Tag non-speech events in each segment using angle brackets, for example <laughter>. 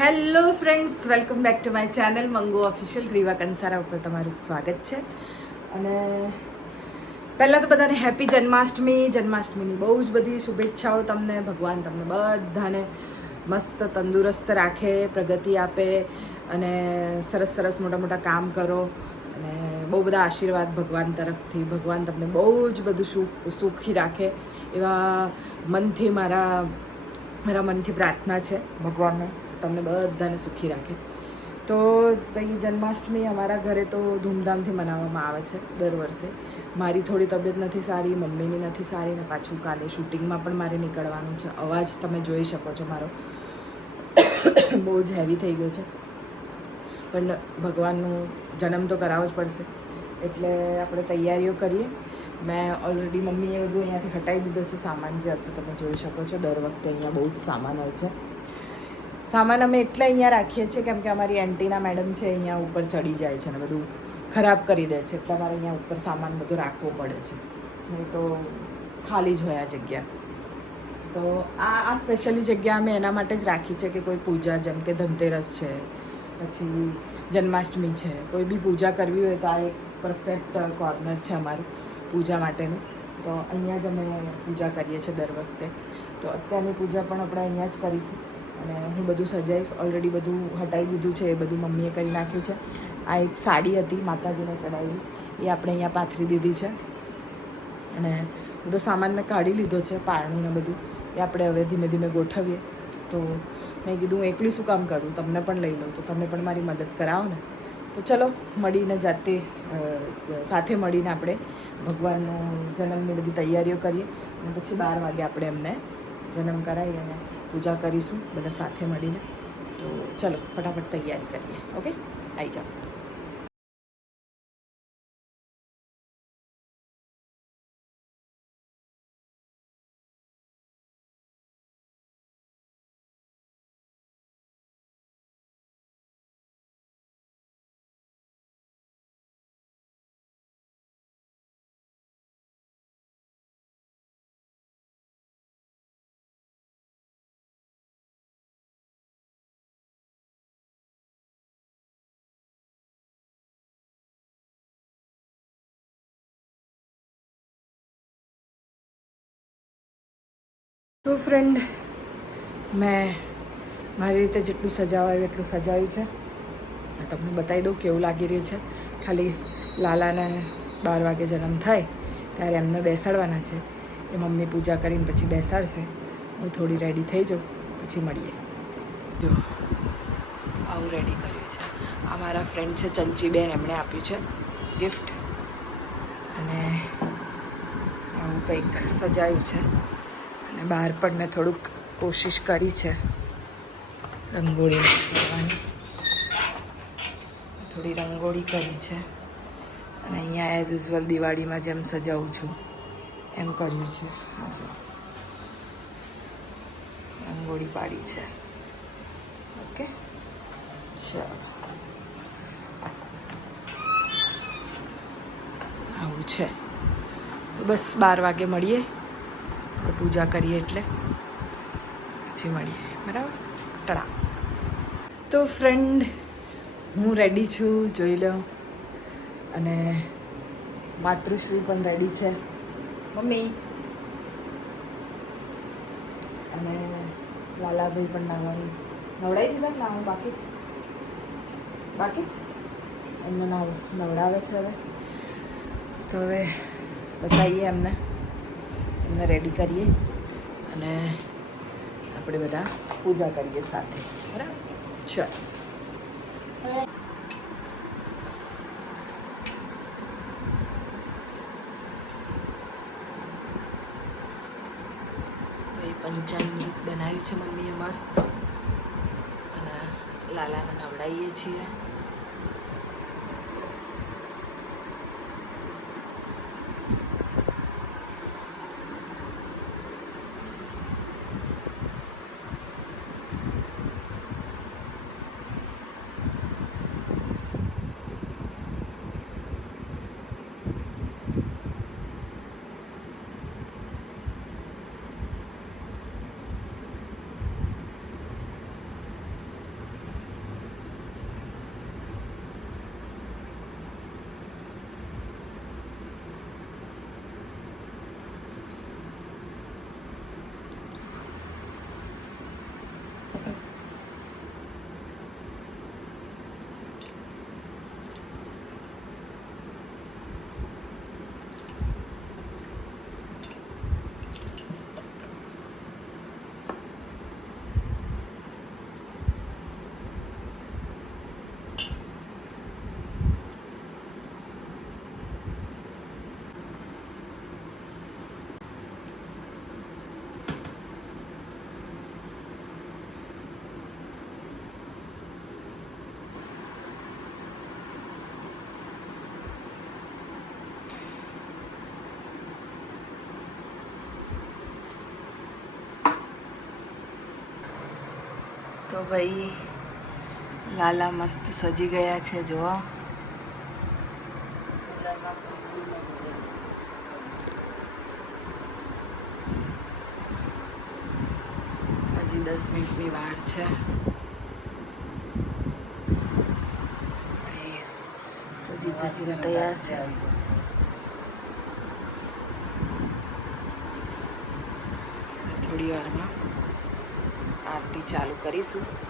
Hello friends welcome back to my channel mango official Riva Kansara ઉપર તમારું સ્વાગત છે. અને પહેલાં તો બધાને હેપી જન્માષ્ટમી જન્માષ્ટમીની બહુ જ બધી શુભેચ્છાઓ તમને. ભગવાન તમને બધાને મસ્ત તંદુરસ્ત રાખે, પ્રગતિ આપે અને સરસ સરસ મોટા મોટા કામ કરો. અને બહુ બધા આશીર્વાદ ભગવાન તરફથી. ભગવાન તમને બહુ જ બધું સુખ, સુખી રાખે એવા મનથી મારા મારા મનથી પ્રાર્થના છે ભગવાનને. તમને બધાને સુખી રાખે. તો પછી જન્માષ્ટમી અમારા ઘરે તો ધૂમધામથી મનાવવામાં આવે છે દર વર્ષે. મારી થોડી તબિયત નથી સારી, મમ્મીની નથી સારી ને પાછું કાલે શૂટિંગમાં પણ મારે નીકળવાનું છે. અવાજ તમે જોઈ શકો છો મારો. બહુ જ હેવી થઈ ગયો છે. પણ ભગવાનનું જન્મ તો કરાવવો જ પડશે. એટલે આપણે તૈયારીઓ કરીએ. મેં ઓલરેડી મમ્મીએ બધું અહીંયાથી હટાવી દીધો છે સામાન જે હતું, તમે જોઈ શકો છો. દર વખતે અહીંયા બહુ જ સામાન હોય છે. સામાન અમે એટલે અહીંયા રાખીએ છીએ કેમ કે અમારી એન્ટીના મેડમ છે, અહીંયા ઉપર ચડી જાય છે ને બધું ખરાબ કરી દે છે, એટલે અમારે અહીંયા ઉપર સામાન બધું રાખવો પડે છે. નહીં તો ખાલી જ હોય આ જગ્યા. તો આ આ સ્પેશિયલી જગ્યા અમે એના માટે જ રાખી છે કે કોઈ પૂજા જેમ કે ધનતેરસ છે, પછી જન્માષ્ટમી છે, કોઈ બી પૂજા કરવી હોય તો આ એક પરફેક્ટ કોર્નર છે અમારું પૂજા માટેનું. તો અહીંયા જ અમે પૂજા કરીએ છીએ દર વખતે. તો અત્યારની પૂજા પણ આપણે અહીંયા જ કરીશું. અને હું બધું સજાઈશ ઓલરેડી બધું હટાવી દીધું છે, એ બધું મમ્મીએ કરી નાખ્યું છે. આ એક સાડી હતી માતાજીને ચડાવી એ આપણે અહીંયા પાથરી દીધી છે. અને બધો સામાન મેં કાઢી લીધો છે, પારણું ને બધું. એ આપણે હવે ધીમે ધીમે ગોઠવીએ. તો મેં કીધું, હું એકલી શું કામ કરું? તમને પણ લઈ લઉં. તો તમે પણ મારી મદદ કરાવો ને. તો ચલો, મળીને જાતે સાથે મળીને આપણે ભગવાનનો જન્મની બધી તૈયારીઓ કરીએ. અને પછી બાર વાગે આપણે એમને જન્મ કરાવી અને પૂજા કરીશું બધા સાથે મળીને. તો ચલો ફટાફટ તૈયારી કરીએ. ઓકે? આવી જાઓ. તો ફ્રેન્ડ મેં મારી રીતે જેટલું સજાવાયું એટલું સજાવ્યું છે. તમને બતાવી દઉં કેવું લાગી રહ્યું છે. ખાલી લાલાને બાર વાગે જન્મ થાય, ત્યારે એમને બેસાડવાના છે. એ મમ્મી પૂજા કરીને પછી બેસાડશે. હું થોડી રેડી થઈ જાઉં, પછી મળીએ. જો, આવું રેડી કર્યું છે. આ મારા ફ્રેન્ડ છે, ચંચીબેન, એમણે આપ્યું છે ગિફ્ટ અને આવું કંઈક સજાયું છે. અને બહાર પણ મેં થોડુંક કોશિશ કરી છે રંગોળી થોડી રંગોળી કરી છે. અને અહીંયા એઝ યુઝવલ દિવાળીમાં જેમ સજાવું છું, એમ કર્યું છે. રંગોળી પાડી છે. ઓકે? ચાલો. આવું છે. તો બસ બાર વાગે મળીએ. આપણે પૂજા કરીએ એટલે પછી મળીએ. બરાબર? ટડા તો ફ્રેન્ડ હું રેડી છું, જોઈ લો. અને માતૃશ્રી પણ રેડી છે. મમ્મી. અને લાલાભાઈ પણ નાવાનું નવડાવી દીધા? નાવું બાકી જ. બાકી જ? એમને નાવ નવડાવે છે હવે. તો હવે બતાવીએ એમને. એમને રેડી કરીએ અને આપણે બધા પૂજા કરીએ સાથે. બરાબર? ચાલો. પંચામૃત બનાવ્યું છે મમ્મીએ મસ્ત. અને લાલાને નવડાવીએ છીએ. તો ભાઈ, લાલા મસ્ત સજી ગયા છે જો હજી દસ મિનિટની વાર છે. સજી ધજીને તૈયાર છે. થોડી વારમાં. ચાલુ કરીશું.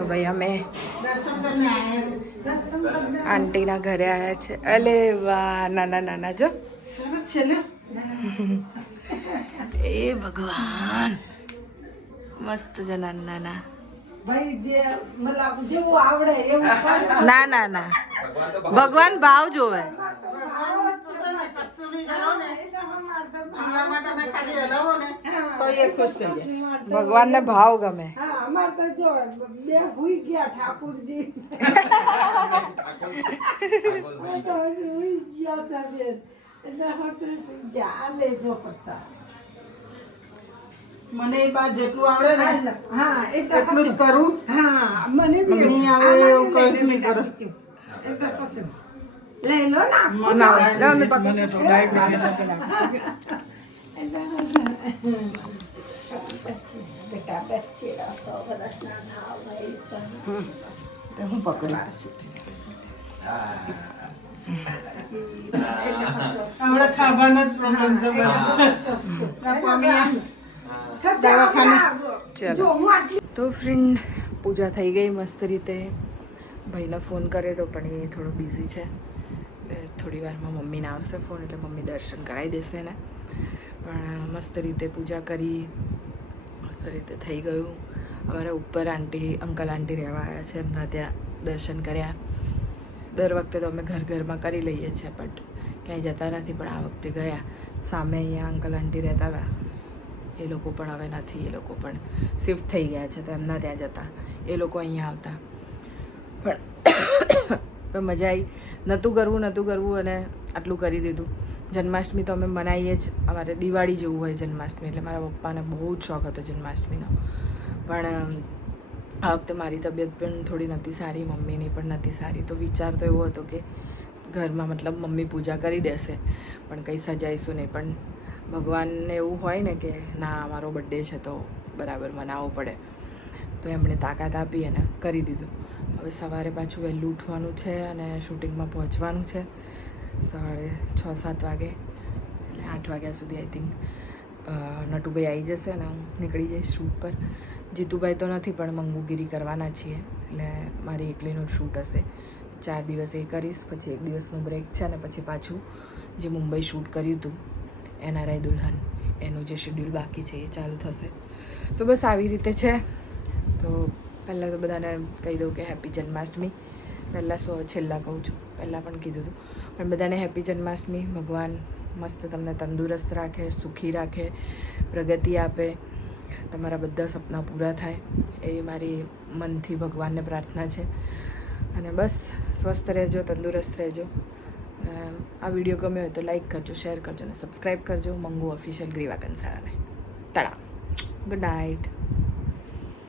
તો ભાઈ અમે આંટીના ઘરે આવ્યા છે. અલે વાહ નાના નાના જો. એ ભગવાન. મસ્ત છે નાના નાના. ભાઈ જે મતલબ જેવું આવડે એવું <laughs> કરે. ના ના ના. ભગવાન ભાવ જોવે. ભગવાનને ભાવ ગમે હા અમારે તો જો બે હુઈ ગયા ઠાકુરજી અમે તો હજી હુઈ ગયા છે બેન એટલે હસું સુઈ ગયા આ લેજો પ્રસાદ મને એ બાદ જેટલું આવડે ને હા એટલે એટલું જ હસું. કરું હા મને બી નહીં હસું. આવે આ એવું મને કંઈ જ નહીં લઈને કરું. રાખી છું. એટલે હસું. લઈ લો ને આખું. ના, ના, મને તો ડાયાબિટીસ <laughs> હું પકડી ખાવાનો જ. ના તો ફ્રેન્ડ પૂજા થઈ ગઈ મસ્ત રીતે. ભાઈને ફોન કર્યો તો પણ એ થોડો બિઝી છે. થોડી વારમાં મમ્મીને આવશે ફોન એટલે મમ્મી દર્શન કરાવી દેશે એને. પણ મસ્ત રીતે પૂજા કરી, મસ્ત રીતે થઈ ગયું. અમારા ઉપર આંટી, અંકલ આંટી રહેવા આવ્યા છે એમના ત્યાં દર્શન કર્યા. દર વખતે તો અમે ઘર ઘરમાં કરી લઈએ છીએ બટ ક્યાંય જતા નથી, પણ આ વખતે ગયા. સામે અહીંયા અંકલ આંટી રહેતા હતા. એ લોકો પણ હવે નથી, એ લોકો પણ શિફ્ટ થઈ ગયા છે, તો એમના ત્યાં જતા. એ લોકો અહીંયા આવતા. પણ <coughs> મજા આવી નહોતું કરવું નહોતું કરવું અને આટલું કરી દીધું. જન્માષ્ટમી તો અમે મનાવીએ જ. અમારે દિવાળી જેવું હોય જન્માષ્ટમી, એટલે મારા પપ્પાને બહુ જ શોખ હતો જન્માષ્ટમીનો. પણ આ વખતે મારી તબિયત પણ થોડી નથી સારી, મમ્મીની પણ નથી સારી. તો વિચાર તો એવો હતો કે ઘરમાં મતલબ મમ્મી પૂજા કરી દેશે, પણ કંઈ સજાઈશું નહીં. પણ ભગવાનને એવું હોય ને કે ના, મારો બર્થડે છે તો બરાબર મનાવવો પડે. તો એમણે તાકાત આપી અને કરી દીધું. હવે સવારે પાછું વહેલું ઉઠવાનું છે અને શૂટિંગમાં પહોંચવાનું છે. સવારે છ, સાત વાગે એટલે આઠ વાગ્યા સુધી આઈ થિંક નટુભાઈ આવી જશે અને હું નીકળી જઈશ શૂટ પર. જીતુભાઈ તો નથી, પણ મંગુગીરી કરવાના છીએ. એટલે મારી એકલીનું શૂટ હશે. ચાર દિવસ એ કરીશ, પછી એક દિવસનું બ્રેક છે અને પછી પાછું જે મુંબઈ શૂટ કર્યું હતું, એનઆરઆઈ દુલ્હન, એનું જે શેડ્યુલ બાકી છે એ ચાલુ થશે. તો બસ આવી રીતે છે. તો પહેલાં તો બધાને કહી દઉં કે હેપી જન્માષ્ટમી. પહેલાં સો, છેલ્લા કહું છું. પહેલાં પણ કીધું હતું. પણ બધાને હેપી જન્માષ્ટમી ભગવાન મસ્ત તમને તંદુરસ્ત રાખે, સુખી રાખે, પ્રગતિ આપે. તમારા બધા સપના પૂરા થાય. એ મારી મનથી ભગવાનને પ્રાર્થના છે. અને બસ, સ્વસ્થ રહેજો, તંદુરસ્ત રહેજો. આ વીડિયો ગમ્યો હોય તો લાઈક કરજો, શેર કરજો અને સબસ્ક્રાઈબ કરજો. મંગુ ઓફિશિયલ ગ્રીવા કંસારાને. તળા ગુડ નાઇટ.